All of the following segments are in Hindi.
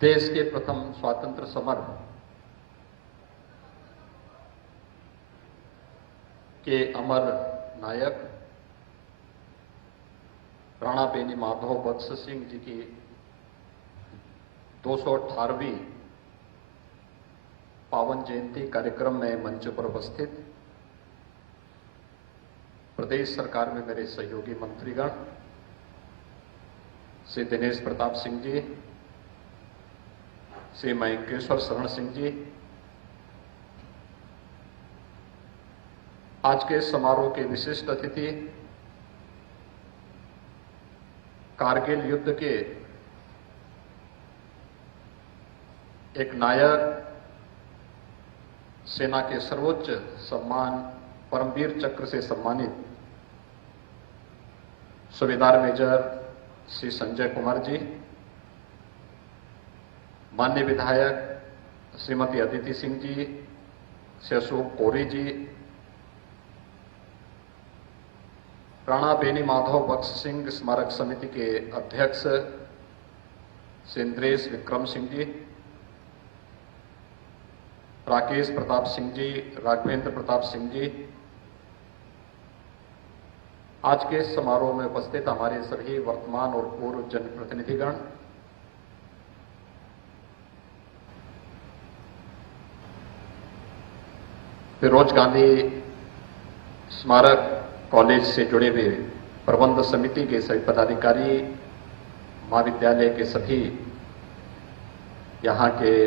देश के प्रथम स्वतंत्र समर के अमर नायक राणा बेनी माधव बख्श सिंह जी की 218वीं पावन जयंती कार्यक्रम में मंच पर उपस्थित प्रदेश सरकार में मेरे सहयोगी मंत्रीगण श्री दिनेश प्रताप सिंह जी, श्री मयंकेश्वर शरण सिंह जी, आज के समारोह के विशिष्ट अतिथि, कारगिल युद्ध के एक नायक, सेना के सर्वोच्च सम्मान परमवीर चक्र से सम्मानित सूबेदार मेजर श्री संजय कुमार जी, माननीय विधायक श्रीमती अदिति सिंह जी, श्री अशोक कोरी जी, राणा बेनी माधव बख्श सिंह स्मारक समिति के अध्यक्ष श्री इंद्रेश विक्रम सिंह जी, राकेश प्रताप सिंह जी, राघवेंद्र प्रताप सिंह जी, आज के समारोह में उपस्थित हमारे सभी वर्तमान और पूर्व जनप्रतिनिधिगण, फिरोज गांधी स्मारक कॉलेज से जुड़े हुए प्रबंध समिति के सभी पदाधिकारी, महाविद्यालय के सभी यहाँ के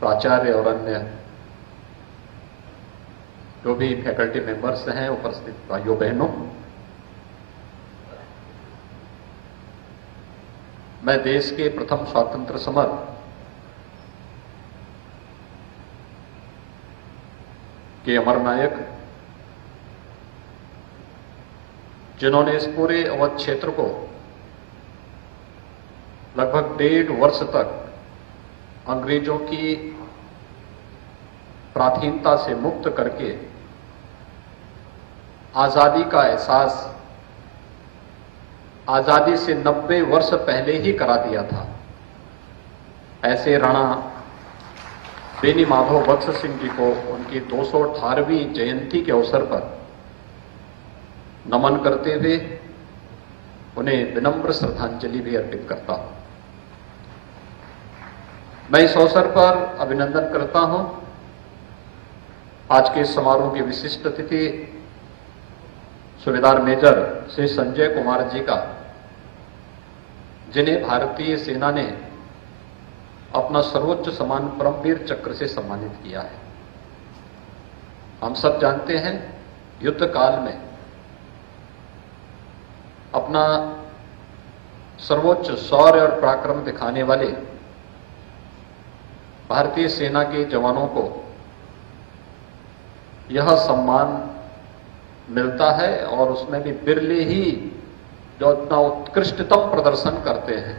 प्राचार्य और अन्य जो भी फैकल्टी मेंबर्स हैं, उपस्थित भाइयों बहनों, मैं देश के प्रथम स्वतंत्र समर के अमर नायक, जिन्होंने इस पूरे अवध क्षेत्र को लगभग 1.5 वर्ष तक अंग्रेजों की प्राधीनता से मुक्त करके आजादी का एहसास आजादी से 90 वर्ष पहले ही करा दिया था, ऐसे राणा बेनी माधव बख्श सिंह जी को उनकी 218वीं जयंती के अवसर पर नमन करते हुए उन्हें विनम्र श्रद्धांजलि भी अर्पित करता हूं। मैं इस अवसर पर अभिनंदन करता हूं आज के समारोह के विशिष्ट अतिथि सूबेदार मेजर श्री संजय कुमार जी का, जिन्हें भारतीय सेना ने अपना सर्वोच्च सम्मान परमवीर चक्र से सम्मानित किया है। हम सब जानते हैं, युद्ध काल में अपना सर्वोच्च शौर्य और पराक्रम दिखाने वाले भारतीय सेना के जवानों को यह सम्मान मिलता है और उसमें भी बिरले ही जो अपना उत्कृष्टतम प्रदर्शन करते हैं।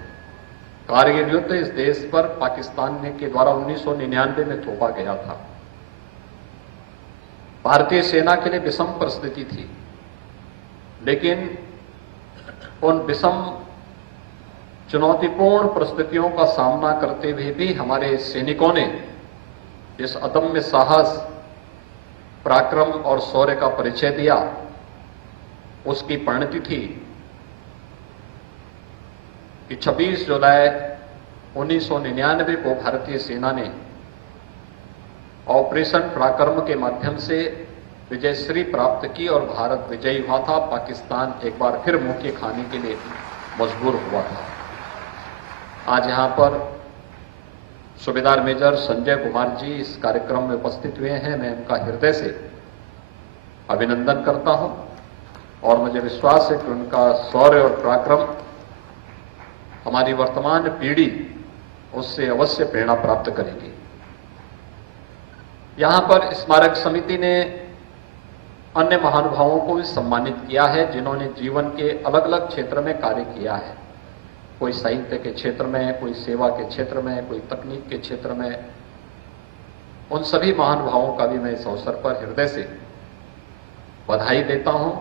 कारगिल युद्ध इस देश पर पाकिस्तान के द्वारा 1999 में थोपा गया था। भारतीय सेना के लिए विषम परिस्थिति थी, लेकिन उन विषम चुनौतीपूर्ण परिस्थितियों का सामना करते हुए भी हमारे सैनिकों ने जिस अदम्य साहस, पराक्रम और शौर्य का परिचय दिया, उसकी परिणति थी कि 26 जुलाई 1999 को भारतीय सेना ने ऑपरेशन पराक्रम के माध्यम से विजयश्री प्राप्त की और भारत विजयी हुआ था। पाकिस्तान एक बार फिर मुंह के खाने के लिए मजबूर हुआ था। आज यहां पर सूबेदार मेजर संजय कुमार जी इस कार्यक्रम में उपस्थित हुए हैं। मैं उनका हृदय से अभिनंदन करता हूं और मुझे विश्वास है कि उनका शौर्य और पराक्रम हमारी वर्तमान पीढ़ी उससे अवश्य प्रेरणा प्राप्त करेगी। यहां पर स्मारक समिति ने अन्य महानुभावों को भी सम्मानित किया है, जिन्होंने जीवन के अलग अलग क्षेत्र में कार्य किया है। कोई साहित्य के क्षेत्र में, कोई सेवा के क्षेत्र में, कोई तकनीक के क्षेत्र में। उन सभी महानुभावों का भी मैं इस अवसर पर हृदय से बधाई देता हूं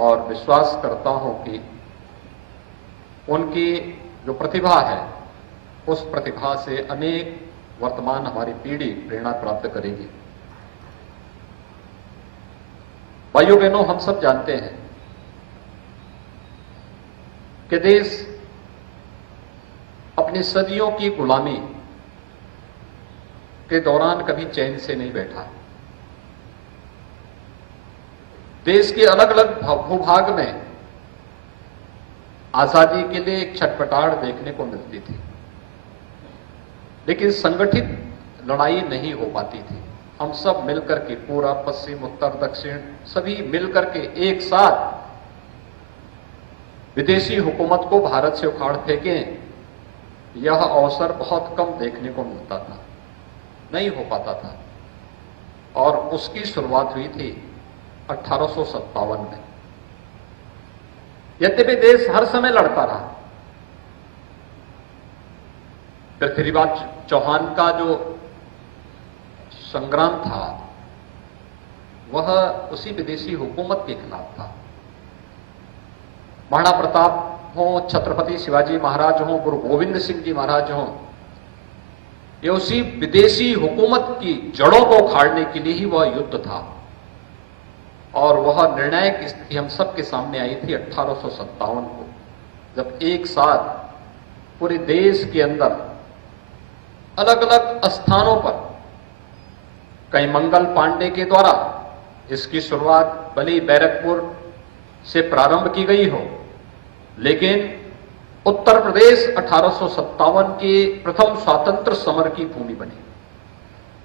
और विश्वास करता हूं कि उनकी जो प्रतिभा है उस प्रतिभा से अनेक वर्तमान हमारी पीढ़ी प्रेरणा प्राप्त करेगी। भाइयों बहनों, हम सब जानते हैं कि देश अपनी सदियों की गुलामी के दौरान कभी चैन से नहीं बैठा। देश के अलग अलग भूभाग में आजादी के लिए एक छटपटाहट देखने को मिलती थी, लेकिन संगठित लड़ाई नहीं हो पाती थी। हम सब मिलकर के, पूरा पश्चिम उत्तर दक्षिण सभी मिलकर के एक साथ विदेशी हुकूमत को भारत से उखाड़ फेंकें, यह अवसर बहुत कम देखने को मिलता था, नहीं हो पाता था। और उसकी शुरुआत हुई थी 1857 में। यद्यपि देश हर समय लड़ता रहा। पृथ्वीराज चौहान का जो संग्राम था वह उसी विदेशी हुकूमत के खिलाफ था। महाराणा प्रताप हो, छत्रपति शिवाजी महाराज हो, गुरु गोविंद सिंह जी महाराज हो, ये उसी विदेशी हुकूमत की जड़ों को उखाड़ने के लिए ही वह युद्ध था। और वह निर्णायक स्थिति हम सबके सामने आई थी 1857 को, जब एक साथ पूरे देश के अंदर अलग अलग स्थानों पर, कहीं मंगल पांडे के द्वारा इसकी शुरुआत भले बैरकपुर से प्रारंभ की गई हो, लेकिन उत्तर प्रदेश 1857 के प्रथम स्वातंत्र समर की भूमि बनी।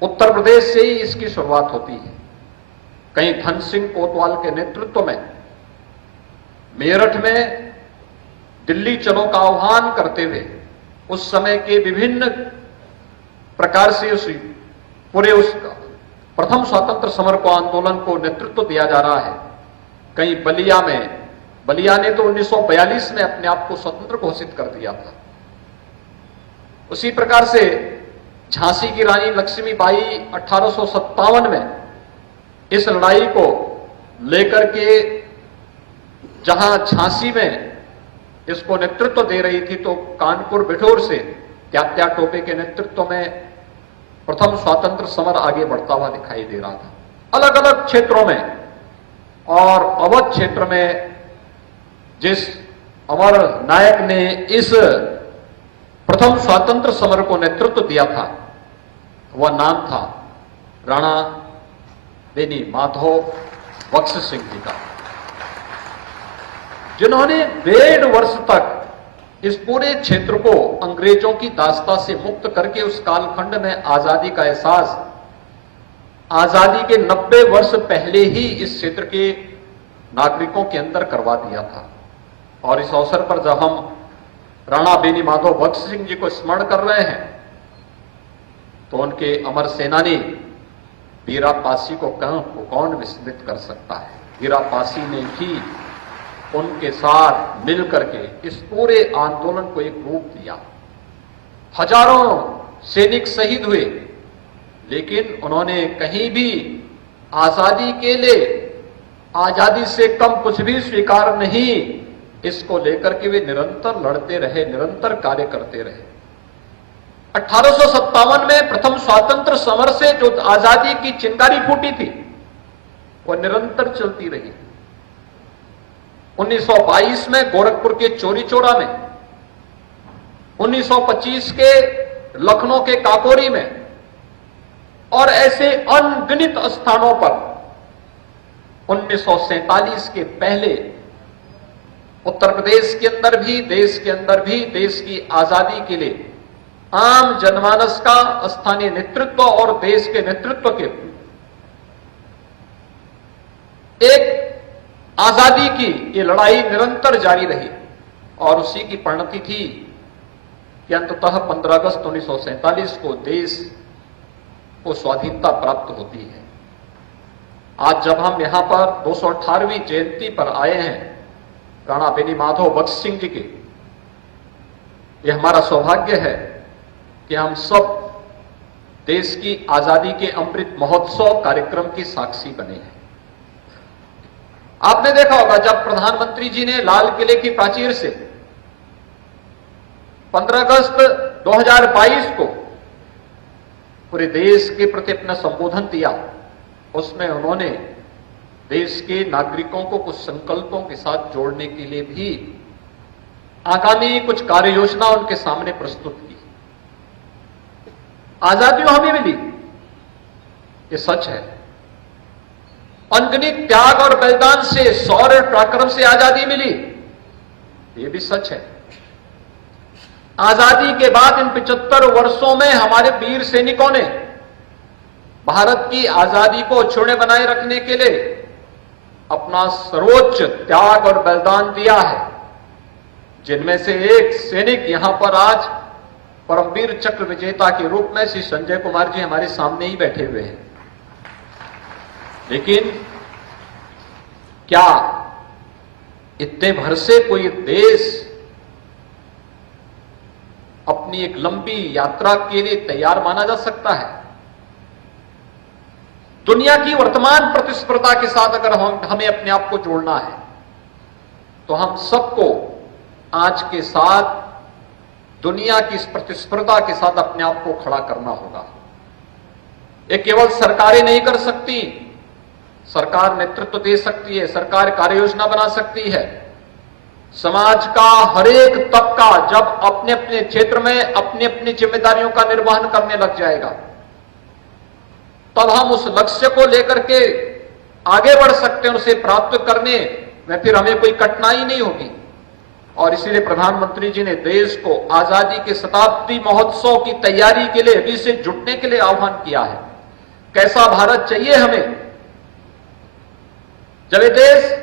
उत्तर प्रदेश से ही इसकी शुरुआत होती है। कहीं धन सिंह कोतवाल के नेतृत्व में मेरठ में दिल्ली चलो का आह्वान करते हुए उस समय के विभिन्न प्रकार से उस प्रथम स्वातंत्र समर को, आंदोलन को नेतृत्व दिया जा रहा है। कहीं बलिया ने तो 1942 में अपने आप को स्वतंत्र घोषित कर दिया था। उसी प्रकार से झांसी की रानी लक्ष्मीबाई 1857 में इस लड़ाई को लेकर के जहां झांसी में इसको नेतृत्व दे रही थी, तो कानपुर बिठूर से तात्या टोपे के नेतृत्व में प्रथम स्वातंत्र समर आगे बढ़ता हुआ दिखाई दे रहा था। अलग अलग क्षेत्रों में, और अवध क्षेत्र में जिस अमर नायक ने इस प्रथम स्वातंत्र समर को नेतृत्व दिया था, वह नाम था राणा बेनी माधव बख्श सिंह जी का, जिन्होंने 1.5 वर्ष तक इस पूरे क्षेत्र को अंग्रेजों की दास्ता से मुक्त करके उस कालखंड में आजादी का एहसास आजादी के 90 वर्ष पहले ही इस क्षेत्र के नागरिकों के अंदर करवा दिया था। और इस अवसर पर जब हम राणा बेनी माधव बख्श सिंह जी को स्मरण कर रहे हैं, तो उनके अमर सेनानी वीरा पासी को कौन विस्मृत कर सकता है। वीरा पासी ने भी उनके साथ मिलकर के इस पूरे आंदोलन को एक रूप दिया। हजारों सैनिक शहीद हुए, लेकिन उन्होंने कहीं भी आजादी के लिए आजादी से कम कुछ भी स्वीकार नहीं, इसको लेकर के वे निरंतर लड़ते रहे, निरंतर कार्य करते रहे। 1857 में प्रथम स्वातंत्र समर से जो आजादी की चिंगारी फूटी थी, वह निरंतर चलती रही। 1922 में गोरखपुर के चोरी चौरा में, 1925 के लखनऊ के काकोरी में, और ऐसे अनगिनत स्थानों पर 1947 के पहले उत्तर प्रदेश के अंदर भी, देश के अंदर भी, देश की आजादी के लिए आम जनमानस का, स्थानीय नेतृत्व और देश के नेतृत्व के एक आजादी की ये लड़ाई निरंतर जारी रही। और उसी की परिणति थी कि अंततः 15 अगस्त 1947 को देश को स्वाधीनता प्राप्त होती है। आज जब हम यहां पर 218वीं जयंती पर आए हैं राणा बेनी माधव बख्श सिंह जी के, यह हमारा सौभाग्य है कि हम सब देश की आजादी के अमृत महोत्सव कार्यक्रम की साक्षी बने हैं। आपने देखा होगा जब प्रधानमंत्री जी ने लाल किले की प्राचीर से 15 अगस्त 2022 को पूरे देश के प्रति अपना संबोधन दिया, उसमें उन्होंने देश के नागरिकों को कुछ संकल्पों के साथ जोड़ने के लिए भी आगामी कुछ कार्य योजना उनके सामने प्रस्तुत की। आजादी हमें मिली, ये सच है। अनगिनत त्याग और बलिदान से, शौर्य और पराक्रम से आजादी मिली, ये भी सच है। आजादी के बाद इन 75 वर्षों में हमारे वीर सैनिकों ने भारत की आजादी को अक्षुण्य बनाए रखने के लिए अपना सर्वोच्च त्याग और बलिदान दिया है, जिनमें से एक सैनिक यहां पर आज परमवीर चक्र विजेता के रूप में श्री संजय कुमार जी हमारे सामने ही बैठे हुए हैं। लेकिन क्या इतने भर से कोई देश अपनी एक लंबी यात्रा के लिए तैयार माना जा सकता है? दुनिया की वर्तमान प्रतिस्पर्धा के साथ अगर हमें अपने आप को जोड़ना है तो हम सबको आज के साथ दुनिया की इस प्रतिस्पर्धा के साथ अपने आप को खड़ा करना होगा। ये केवल सरकारें नहीं कर सकती, सरकार नेतृत्व दे सकती है, सरकार कार्य योजना बना सकती है। समाज का हर एक तबका जब अपने अपने क्षेत्र में अपनी अपनी जिम्मेदारियों का निर्वहन करने लग जाएगा, तब हम उस लक्ष्य को लेकर के आगे बढ़ सकते हैं। उसे प्राप्त करने में फिर हमें कोई कठिनाई नहीं होगी। और इसीलिए प्रधानमंत्री जी ने देश को आजादी के शताब्दी महोत्सव की तैयारी के लिए अभी से जुटने के लिए आह्वान किया है। कैसा भारत चाहिए हमें? जब ये देश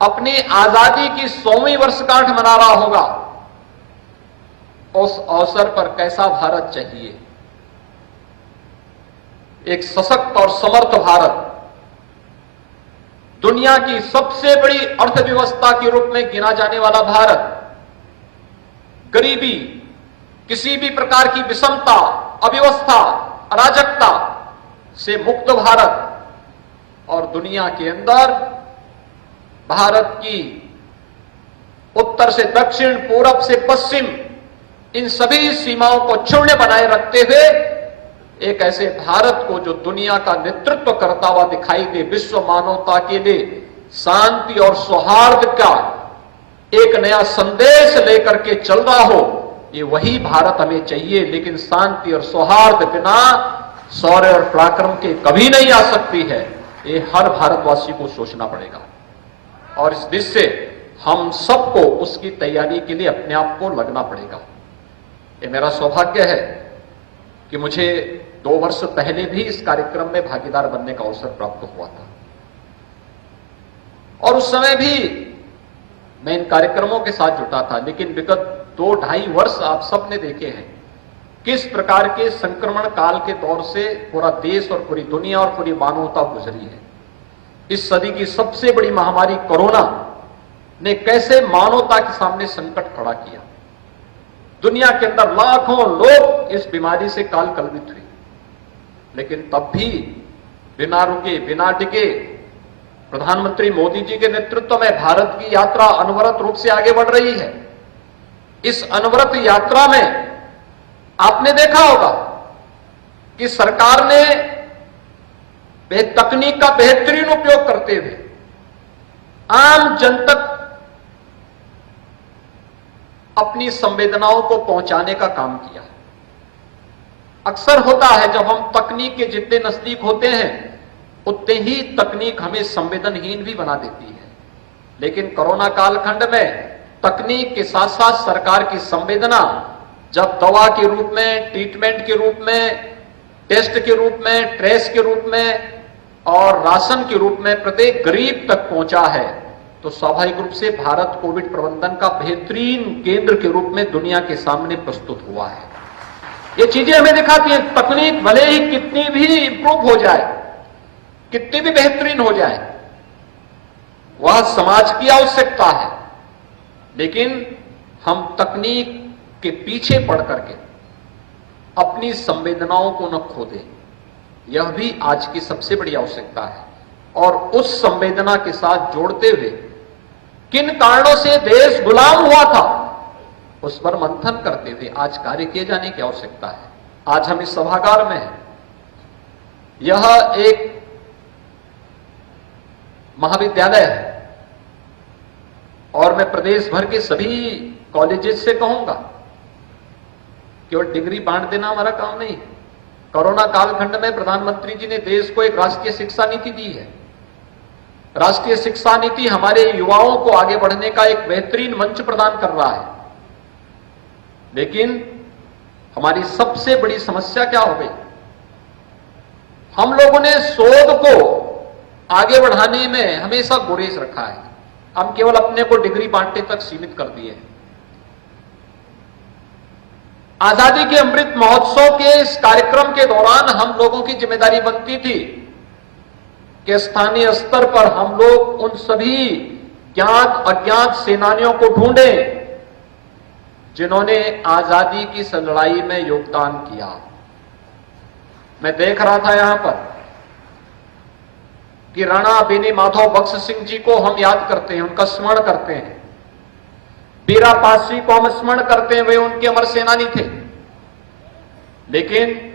अपनी आजादी की 100वीं वर्षगांठ मना रहा होगा, उस अवसर पर कैसा भारत चाहिए? एक सशक्त और समर्थ भारत, दुनिया की सबसे बड़ी अर्थव्यवस्था के रूप में गिना जाने वाला भारत, गरीबी, किसी भी प्रकार की विषमता, अव्यवस्था, अराजकता से मुक्त भारत, और दुनिया के अंदर भारत की उत्तर से दक्षिण, पूरब से पश्चिम, इन सभी सीमाओं को अक्षुण्य बनाए रखते हुए एक ऐसे भारत को जो दुनिया का नेतृत्व करता हुआ दिखाई दे, विश्व मानवता के लिए शांति और सौहार्द का एक नया संदेश लेकर के चल रहा हो, ये वही भारत हमें चाहिए। लेकिन शांति और सौहार्द बिना शौर्य और पराक्रम के कभी नहीं आ सकती है। ये हर भारतवासी को सोचना पड़ेगा और इस दिशा से हम सबको उसकी तैयारी के लिए अपने आप को लगना पड़ेगा। ये मेरा सौभाग्य है कि मुझे 2 वर्ष पहले भी इस कार्यक्रम में भागीदार बनने का अवसर प्राप्त हुआ था और उस समय भी मैं इन कार्यक्रमों के साथ जुटा था। लेकिन विगत 2-2.5 वर्ष आप सबने देखे हैं किस प्रकार के संक्रमण काल के दौर से पूरा देश और पूरी दुनिया और पूरी मानवता गुजरी है। इस सदी की सबसे बड़ी महामारी कोरोना ने कैसे मानवता के सामने संकट खड़ा किया। दुनिया के अंदर लाखों लोग इस बीमारी से काल कलवित हुए, लेकिन तब भी बिना रुके, बिना टिके प्रधानमंत्री मोदी जी के नेतृत्व में भारत की यात्रा अनवरत रूप से आगे बढ़ रही है। इस अनवरत यात्रा में आपने देखा होगा कि सरकार ने तकनीक का बेहतरीन उपयोग करते हुए आम जन तक अपनी संवेदनाओं को पहुंचाने का काम किया। अक्सर होता है जब हम तकनीक के जितने नजदीक होते हैं उतने ही तकनीक हमें संवेदनहीन भी बना देती है। लेकिन कोरोना कालखंड में तकनीक के साथ साथ सरकार की संवेदना जब दवा के रूप में, ट्रीटमेंट के रूप में, टेस्ट के रूप में, ट्रेस के रूप में और राशन के रूप में प्रत्येक गरीब तक पहुंचा है, तो स्वाभाविक रूप से भारत कोविड प्रबंधन का बेहतरीन केंद्र के रूप में दुनिया के सामने प्रस्तुत हुआ है। ये चीजें हमें दिखाती हैं तकनीक भले ही कितनी भी इंप्रूव हो जाए, कितनी भी बेहतरीन हो जाए, वह समाज की आवश्यकता है। लेकिन हम तकनीक के पीछे पड़ करके अपनी संवेदनाओं को न खो दें, यह भी आज की सबसे बड़ी आवश्यकता है। और उस संवेदना के साथ जोड़ते हुए किन कारणों से देश गुलाम हुआ था उस पर मंथन करते थे। आज कार्य किए जाने की आवश्यकता है। आज हम इस सभागार में हैं। यह एक महाविद्यालय है और मैं प्रदेश भर के सभी कॉलेजेस से कहूंगा, केवल डिग्री बांट देना हमारा काम नहीं। कोरोना कालखंड में प्रधानमंत्री जी ने देश को एक राष्ट्रीय शिक्षा नीति दी है। राष्ट्रीय शिक्षा नीति हमारे युवाओं को आगे बढ़ने का एक बेहतरीन मंच प्रदान कर रहा है। लेकिन हमारी सबसे बड़ी समस्या क्या हो गई? हम लोगों ने शोध को आगे बढ़ाने में हमेशा गुरेज रखा है। हम केवल अपने को डिग्री बांटने तक सीमित कर दिए हैं। आजादी के अमृत महोत्सव के इस कार्यक्रम के दौरान हम लोगों की जिम्मेदारी बनती थी कि स्थानीय स्तर पर हम लोग उन सभी ज्ञात अज्ञात सेनानियों को ढूंढें जिन्होंने आजादी की इस लड़ाई में योगदान किया। मैं देख रहा था यहां पर कि राणा बेनी माधव बख्श सिंह जी को हम याद करते हैं, उनका स्मरण करते हैं। बीरा पासी को हम स्मरण करते हैं, वे उनके अमर सेनानी थे। लेकिन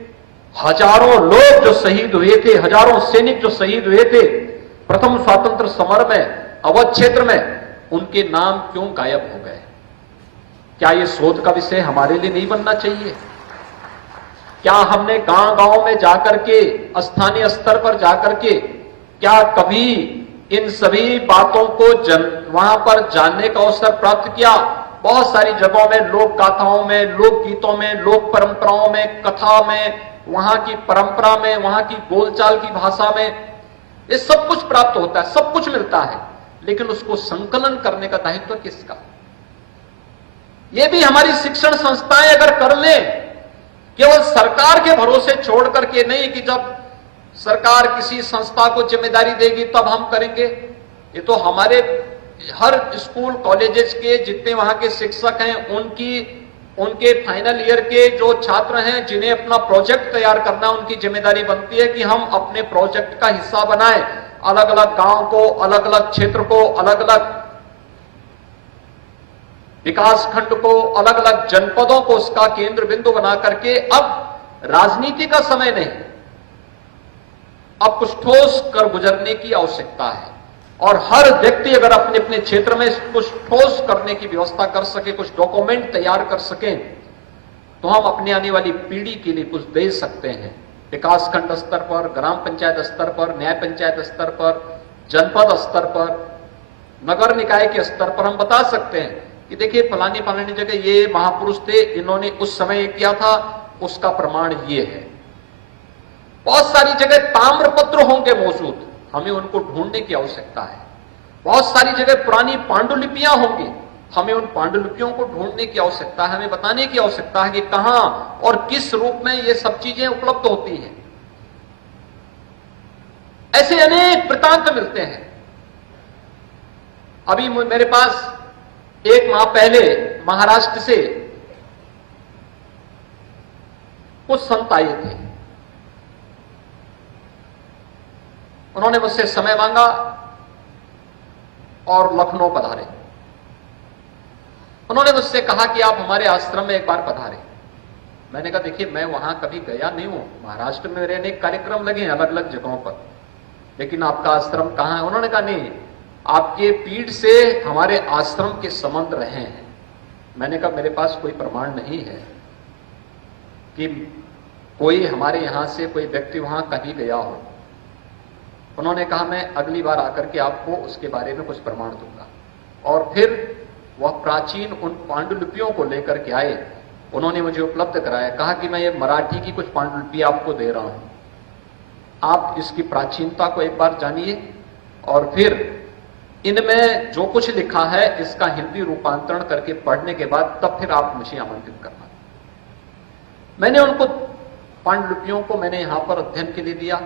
हजारों लोग जो शहीद हुए थे, हजारों सैनिक जो शहीद हुए थे प्रथम स्वतंत्र समर में अवध क्षेत्र में, उनके नाम क्यों गायब हो गए? क्या यह शोध का विषय हमारे लिए नहीं बनना चाहिए? क्या हमने गांव गांव में जाकर के, स्थानीय स्तर पर जाकर के, क्या कभी इन सभी बातों को वहां पर जानने का अवसर प्राप्त किया? बहुत सारी जगहों में, लोक गाथाओं में, लोक गीतों में, लोक परंपराओं में, कथा में, वहां की परंपरा में, वहां की बोलचाल की भाषा में ये सब कुछ प्राप्त होता है, सब कुछ मिलता है। लेकिन उसको संकलन करने का दायित्व किसका? ये भी हमारी शिक्षण संस्थाएं अगर कर ले, केवल सरकार के भरोसे छोड़ करके नहीं कि जब सरकार किसी संस्था को जिम्मेदारी देगी तब हम करेंगे। ये तो हमारे हर स्कूल कॉलेजेस के जितने वहां के शिक्षक हैं, उनके फाइनल ईयर के जो छात्र हैं जिन्हें अपना प्रोजेक्ट तैयार करना, उनकी जिम्मेदारी बनती है कि हम अपने प्रोजेक्ट का हिस्सा बनाएं। अलग अलग गांव को, अलग अलग क्षेत्र को, अलग अलग विकास खंड को, अलग अलग जनपदों को उसका केंद्र बिंदु बना करके, अब राजनीति का समय नहीं, अब कुछ ठोस कर गुजरने की आवश्यकता है। और हर व्यक्ति अगर अपने अपने क्षेत्र में कुछ ठोस करने की व्यवस्था कर सके, कुछ डॉक्यूमेंट तैयार कर सके, तो हम अपने आने वाली पीढ़ी के लिए कुछ दे सकते हैं। विकास खंड स्तर पर, ग्राम पंचायत स्तर पर, न्याय पंचायत स्तर पर, जनपद स्तर पर, नगर निकाय के स्तर पर हम बता सकते हैं कि देखिए फलानी फलानी जगह ये महापुरुष थे, इन्होंने उस समय किया था, उसका प्रमाण ये है। बहुत सारी जगह ताम्रपत्र होंगे मौजूद, हमें उनको ढूंढने की आवश्यकता है। बहुत सारी जगह पुरानी पांडुलिपियां होंगी, हमें उन पांडुलिपियों को ढूंढने की आवश्यकता है। हमें बताने की आवश्यकता है कि कहां और किस रूप में ये सब चीजें उपलब्ध होती हैं। ऐसे अनेक वृत्तांत मिलते हैं। अभी मेरे पास एक माह पहले महाराष्ट्र से कुछ संत आए थे। उन्होंने मुझसे समय मांगा और लखनऊ पधारे। उन्होंने मुझसे कहा कि आप हमारे आश्रम में एक बार पधारे। मैंने कहा देखिए मैं वहां कभी गया नहीं हूं, महाराष्ट्र में मेरे अनेक कार्यक्रम लगे हैं अलग अलग जगहों पर, लेकिन आपका आश्रम कहां है? उन्होंने कहा नहीं, आपके पीठ से हमारे आश्रम के संबंध रहे हैं। मैंने कहा मेरे पास कोई प्रमाण नहीं है कि कोई हमारे यहां से कोई व्यक्ति वहां कभी गया हो। उन्होंने कहा मैं अगली बार आकर के आपको उसके बारे में कुछ प्रमाण दूंगा। और फिर वह प्राचीन उन पांडुलिपियों को लेकर के आए, उन्होंने मुझे उपलब्ध कराया, कहा कि मैं ये मराठी की कुछ पांडुलिपि आपको दे रहा हूं, आप इसकी प्राचीनता को एक बार जानिए और फिर इनमें जो कुछ लिखा है इसका हिंदी रूपांतरण करके पढ़ने के बाद तब फिर आप मुझे आमंत्रित करना। मैंने उनको पांडुलिपियों को मैंने यहां पर अध्ययन के लिए दिया।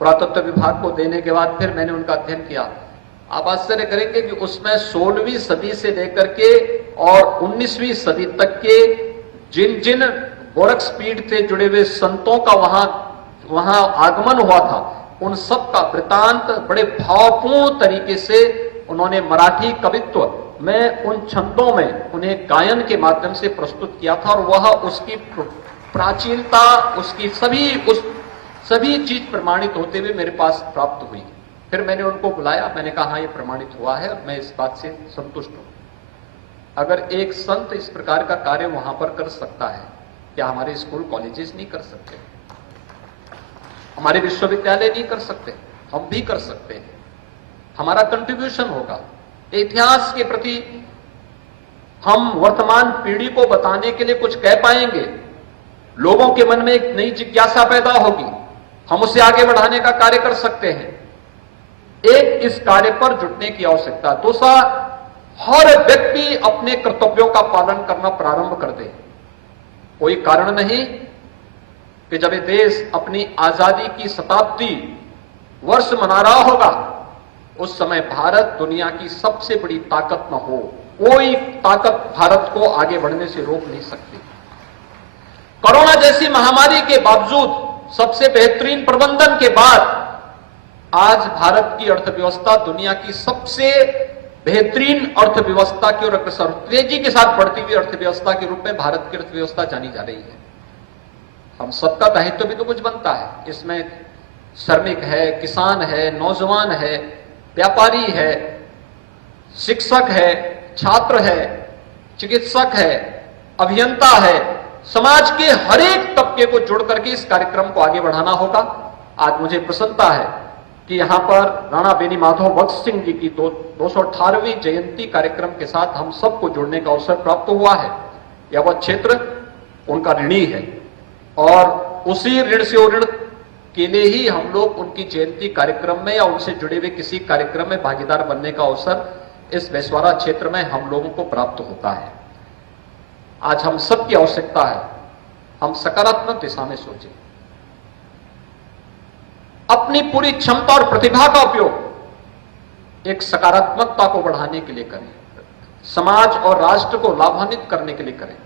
पुरातत्व विभाग को देने के बाद फिर मैंने उनका अध्ययन किया। आप आश्चर्य करेंगे कि उसमें 16वीं सदी से लेकर के और 19वीं सदी तक के जिन जिन गोरक्ष पीठ से जुड़े हुए संतों का वहां आगमन हुआ था, उन सब का वृतांत बड़े भावपूर्ण तरीके से उन्होंने मराठी कवित्व मैं उन छंदों में उन्हें गायन के माध्यम से प्रस्तुत किया था और वह उसकी प्राचीनता, उसकी सभी चीज प्रमाणित होते हुए मेरे पास प्राप्त हुई। फिर मैंने उनको बुलाया, मैंने कहा हाँ ये प्रमाणित हुआ है, मैं इस बात से संतुष्ट हूं। अगर एक संत इस प्रकार का कार्य वहां पर कर सकता है, क्या हमारे स्कूल कॉलेजेस नहीं कर सकते? हमारे विश्वविद्यालय नहीं कर सकते? हम भी कर सकते हैं। हमारा कंट्रीब्यूशन होगा। इतिहास के प्रति हम वर्तमान पीढ़ी को बताने के लिए कुछ कह पाएंगे। लोगों के मन में एक नई जिज्ञासा पैदा होगी, हम उसे आगे बढ़ाने का कार्य कर सकते हैं। एक, इस कार्य पर जुटने की आवश्यकता। दूसरा, हर व्यक्ति अपने कर्तव्यों का पालन करना प्रारंभ कर दे। कोई कारण नहीं कि जब ये देश अपनी आजादी की शताब्दी वर्ष मना रहा होगा, उस समय भारत दुनिया की सबसे बड़ी ताकत न हो। कोई ताकत भारत को आगे बढ़ने से रोक नहीं सकती। कोरोना जैसी महामारी के बावजूद, सबसे बेहतरीन प्रबंधन के बाद आज भारत की अर्थव्यवस्था दुनिया की सबसे बेहतरीन अर्थव्यवस्था की ओर अग्रसर, तेजी के साथ बढ़ती हुई अर्थव्यवस्था के रूप में भारत की अर्थव्यवस्था जानी जा रही है। हम सबका दायित्व भी तो कुछ बनता है। इसमें श्रमिक है, किसान है, नौजवान है, व्यापारी है, शिक्षक है, छात्र है, चिकित्सक है, अभियंता है, समाज के हर एक तबके को जोड़ करके इस कार्यक्रम को आगे बढ़ाना होगा। आज मुझे प्रसन्नता है कि यहां पर राणा बेनी माधव भगत सिंह जी की 218वीं जयंती कार्यक्रम के साथ हम सबको जुड़ने का अवसर प्राप्त हुआ है। यह वह क्षेत्र उनका ऋणी है और उसी ऋण से ऋण के लिए ही हम लोग उनकी जयंती कार्यक्रम में या उनसे जुड़े हुए किसी कार्यक्रम में भागीदार बनने का अवसर इस बेसवारा क्षेत्र में हम लोगों को प्राप्त होता है। आज हम सबकी आवश्यकता है, हम सकारात्मक दिशा में सोचें, अपनी पूरी क्षमता और प्रतिभा का उपयोग एक सकारात्मकता को बढ़ाने के लिए करें, समाज और राष्ट्र को लाभान्वित करने के लिए करें।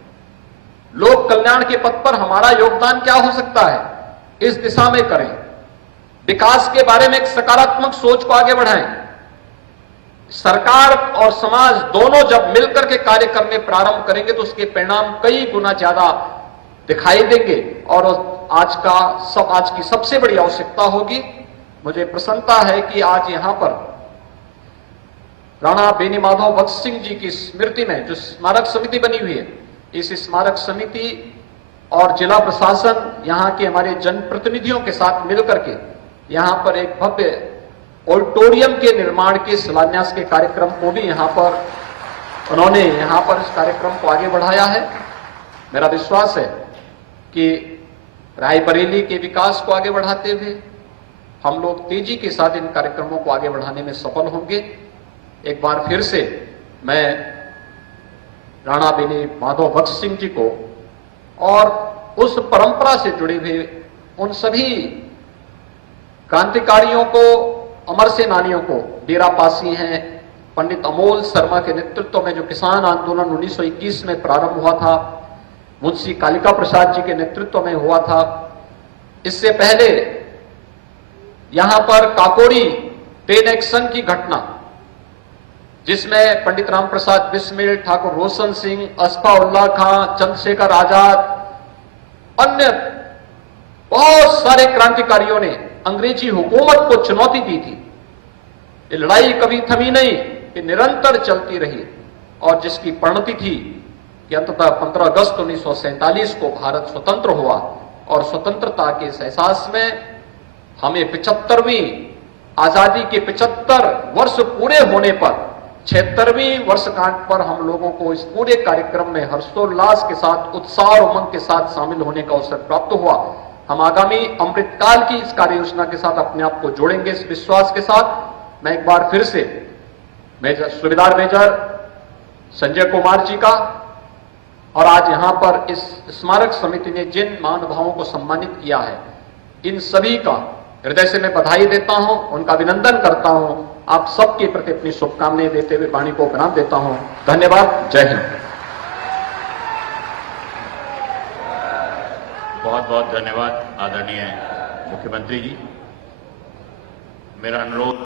लोक कल्याण के पथ पर हमारा योगदान क्या हो सकता है, इस दिशा में करें। विकास के बारे में एक सकारात्मक सोच को आगे बढ़ाएं। सरकार और समाज दोनों जब मिलकर के कार्य करने प्रारंभ करेंगे तो उसके परिणाम कई गुना ज्यादा दिखाई देंगे और आज की सबसे बड़ी आवश्यकता होगी। मुझे प्रसन्नता है कि आज यहां पर राणा बेनी माधव भगत सिंह जी की स्मृति में जो स्मारक समिति बनी हुई है, इस स्मारक समिति और जिला प्रशासन यहां के हमारे जनप्रतिनिधियों के साथ मिलकर के यहां पर एक भव्य ऑडिटोरियम के निर्माण के शिलान्यास के कार्यक्रम को भी उन्होंने यहां पर इस कार्यक्रम को आगे बढ़ाया है। मेरा विश्वास है कि रायबरेली के विकास को आगे बढ़ाते हुए हम लोग तेजी के साथ इन कार्यक्रमों को आगे बढ़ाने में सफल होंगे। एक बार फिर से मैं राणा बेनी माधव भगत सिंह जी को और उस परंपरा से जुड़े हुए उन सभी क्रांतिकारियों को, अमर सेनानियों को, डेरा पासी हैं, पंडित अमोल शर्मा के नेतृत्व में जो किसान आंदोलन 1921 में प्रारंभ हुआ था, मुंशी कालिका प्रसाद जी के नेतृत्व में हुआ था, इससे पहले यहां पर काकोरी ट्रेन एक्शन की घटना जिसमें पंडित राम प्रसाद बिस्मिल, ठाकुर रोशन सिंह, अस्फाउल्लाह खां, चंद्रशेखर आजाद, अन्य बहुत सारे क्रांतिकारियों ने अंग्रेजी हुकूमत को चुनौती दी थी। ये लड़ाई कभी थमी नहीं, ये निरंतर चलती रही और जिसकी परिणति थी कि अंततः 15 अगस्त 1947 को भारत स्वतंत्र हुआ और स्वतंत्रता के इस एहसास में हमें 75वीं आजादी के 75 वर्ष पूरे होने पर 76वीं वर्षगांठ पर हम लोगों को इस पूरे कार्यक्रम में हर्षोल्लास के साथ, उत्साह और उमंग के साथ शामिल होने का अवसर प्राप्त हुआ। हम आगामी अमृतकाल की इस कार्य योजना के साथ अपने आप को जोड़ेंगे। इस विश्वास के साथ मैं एक बार फिर से सूबेदार मेजर संजय कुमार जी का और आज यहां पर इस स्मारक समिति ने जिन महानुभावों को सम्मानित किया है, इन सभी का हृदय से मैं बधाई देता हूं, उनका अभिनंदन करता हूं। आप सबके प्रति अपनी शुभकामनाएं देते हुए वाणी को विराम देता हूं। धन्यवाद। जय हिंद। बहुत बहुत धन्यवाद आदरणीय मुख्यमंत्री जी। मेरा अनुरोध